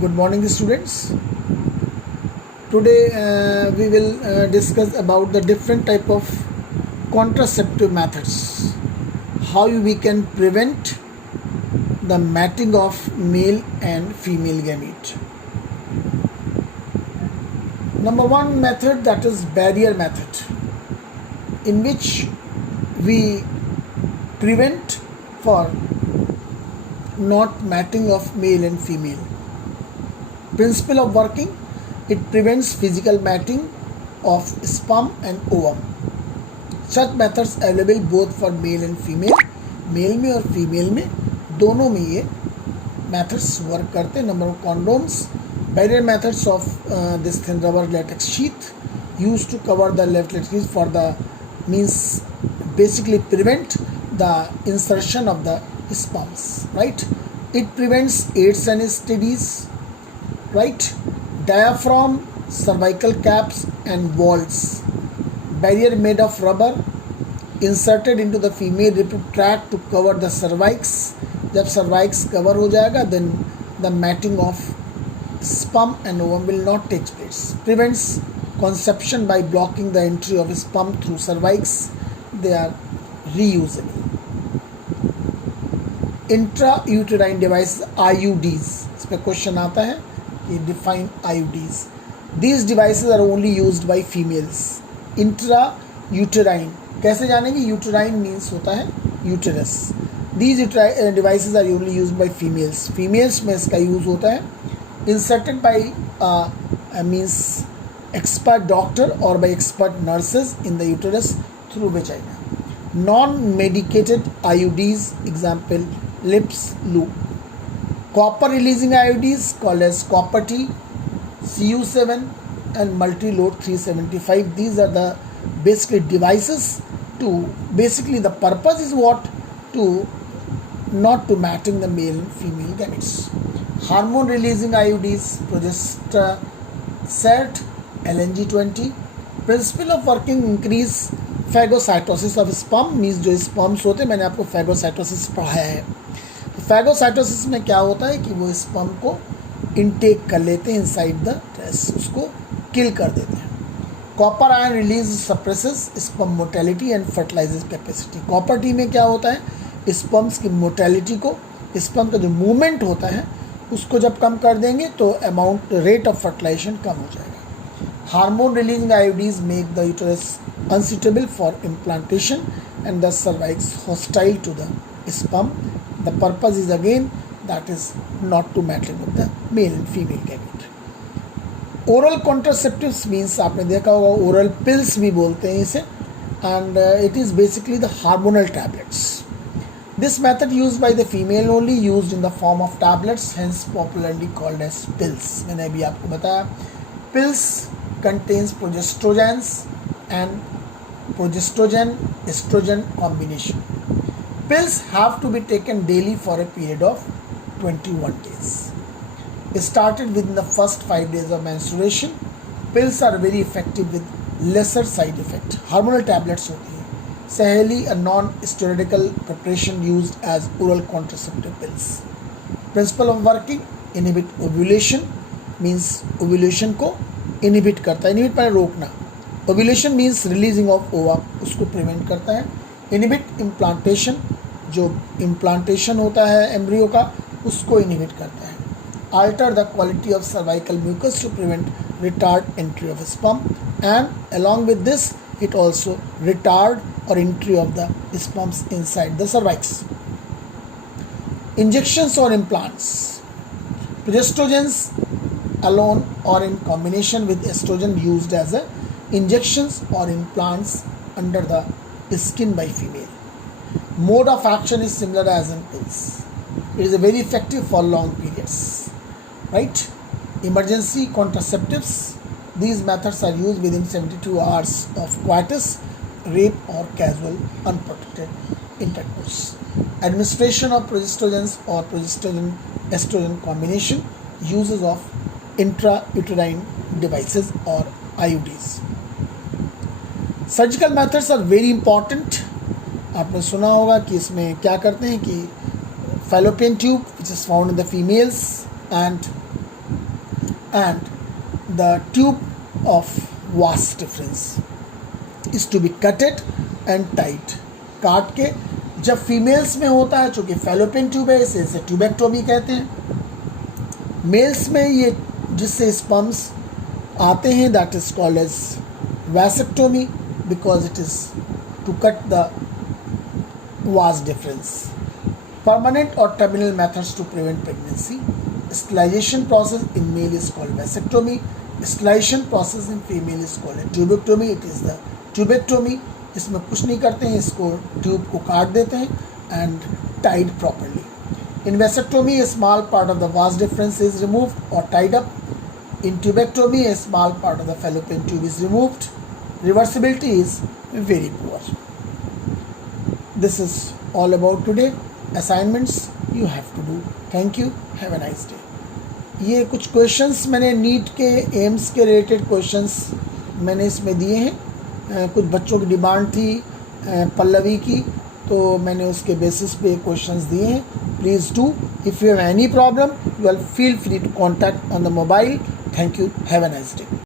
Good morning, students. Today we will discuss about the different type of contraceptive methods. How we can prevent the mating of male and female gamete. Number one method, that is barrier method, in which we prevent for not mating of male and female. Principle of working, it prevents physical mating of sperm and ovum. Such methods available both for male and female. Male में और female में दोनों में ये methods work करते हैं. Number of condoms, barrier methods of this thin rubber latex sheath used to cover the left latex for the means basically prevent the insertion of the sperms, right? It prevents AIDS and STDs, right? Diaphragm, cervical caps and walls. Barrier made of rubber inserted into the female reproductive tract to cover the cervix. जब cervix cover हो जाएगा, then the mating of sperm and ovum will not take place. Prevents conception by blocking the entry of sperm through cervix. They are reusable. Intrauterine devices, IUDs. इस पे question आता है कि define IUDs. These devices are only used by females. Intrauterine कैसे जानेंगे? Uterine means होता है uterus. These devices are only used by females. Females में इसका यूज होता है inserted by means expert doctor or by expert nurses in the uterus through vagina. Non-medicated IUDs, example lips loop. Copper releasing IUDs called as copper T, CU7 and multi-load 375. These are the basically devices to basically the purpose is what? To not to mating the male and female gametes. Hormone releasing IUDs, Progestasert, LNG20. Principle of working increase phagocytosis of sperm, means जो sperms होते हैं, मैंने आपको phagocytosis पढ़ाया है. Phagocytosis में क्या होता है कि वो sperm को intake कर लेते हैं इनसाइड द टेस्ट, उसको किल कर देते हैं. Copper ion release suppresses sperm motility and fertilises capacity. Copper T में क्या होता है? स्पर्म्स की मोटेलिटी को, स्पर्म का जो मूवमेंट होता है उसको जब कम कर देंगे तो अमाउंट रेट ऑफ फर्टिलाइजेशन कम हो जाएगा. Hormone releasing IUDs make the uterus unsuitable for implantation and the cervix hostile to the sperm. The purpose is again that is not to matter with the male and female gamete. Oral contraceptives means आपने देखा होगा oral pills भी बोलते हैं इसे, and it is basically the hormonal tablets. This method use by the female only, used in the form of tablets, hence popularly called as pills. मैंने अभी आपको बताया pills contains progestrogens and progestrogen estrogen combination. Pills have to be taken daily for a period of 21 days. Started within the first 5 days of menstruation. Pills are very effective with lesser side effect. Hormonal tablets होती हैं. Saheli, a non-steroidal preparation used as oral contraceptive pills. Principle of working, inhibit ovulation, means ovulation को inhibit करता है. inhibit पर रोकना. Ovulation means releasing of ova, उसको prevent करता है. inhibit implantation, जो implantation होता है embryo का उसको inhibit करता है. Alter the quality of cervical mucus to prevent retard entry of sperm, and along with this it also retard or entry of the sperms inside the cervix. Injections or implants. Progestrogens alone or in combination with estrogen used as a injections or implants under the skin by female. Mode of action is similar as in pills. It is very effective for long periods. Right? Emergency contraceptives. These methods are used within 72 hours of coitus, rape or casual unprotected intercourse. Administration of progestrogens or progesterone-estrogen combination. Uses of intrauterine devices or IUDs. Surgical methods are very important. आपने सुना होगा कि इसमें क्या करते हैं कि fallopian tube which is found in the females and and the tube of vas deferens is to be cutted and tied. काट के, जब फीमेल्स में होता है, चूँकि फैलोपियन ट्यूब है, इसे ट्यूबेक्टोमी कहते हैं। मेल्स में ये जिससे स्पर्म्स आते हैं, that is called as vasectomy, because it is to cut the vas deferens. Permanent और terminal methods to prevent pregnancy. Sterilisation process in male is called vasectomy, sterilisation process in female is called tubectomy. It is the tubectomy. इसमें कुछ नहीं करते हैं, इसको tube को काट देते हैं and tied properly. In vasectomy a small part of the vas deferens is removed or tied up. In tubectomy a small part of the fallopian tube is removed. Reversibility is very poor. This is all about today. Assignments you have to do. Thank you. Have a nice day. ये कुछ questions मैंने NEET के AIIMS के related questions मैंने इसमें दिए हैं। कुछ बच्चों की डिमांड थी पल्लवी की, तो मैंने उसके बेसिस पे क्वेश्चंस दिए हैं। Please do, if you have any problem you will feel free to contact on the mobile. Thank you, have a nice day.